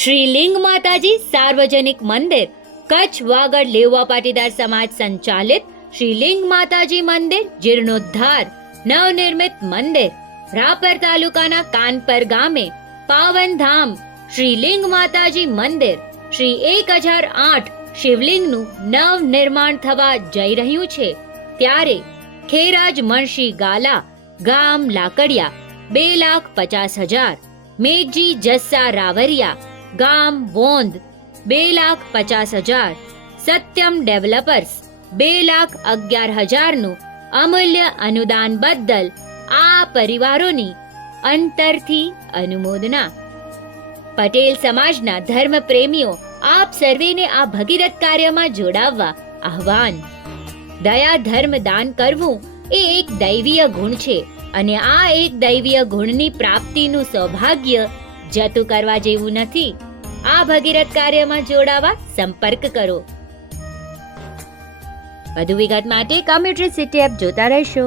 શ્રી લિંગ માતાજી સાર્વજનિક મંદિર કચ્છ વાગડ લેવા પાટીદાર સમાજ સંચાલિત શ્રી લિંગ માતાજી મંદિર જીર્ણોદ્ધાર નવનિર્મિત મંદિર રાપર તાલુકાના કાનપર ગામે પાવનધામ શ્રી લિંગ માતાજી મંદિર શ્રી 1008 શિવલિંગનું નવનિર્માણ થવા જઈ રહ્યું છે ત્યારે ખેરાજ મણશી ગાલા ગામ લાકડિયા 2,50,000, મેઘજી જસ્સા રાવરિયા ગામ વોંદ 2,50,000, સત્યમ ડેવલપર્સ 2,11,000નું અમૂલ્ય અનુદાન બદલ આ પરિવારોની અંતરથી અનુમોદના. પટેલ સમાજના ધર્મપ્રેમીઓ આપ સર્વેને આ ભગીરથ કાર્યમાં જોડાવવા આહ્વાન. દયા ધર્મ દાન કરવું એ એક દૈવીય ગુણ છે અને આ એક દૈવીય ગુણની પ્રાપ્તિનું સૌભાગ્ય જતું કરવા જેવું નથી. આ ભગીરથ કાર્યમાં જોડાવા સંપર્ક કરો. વધુ વિગત માટે કોમ્યુનિટી સિટી એપ જોતા રહેશો.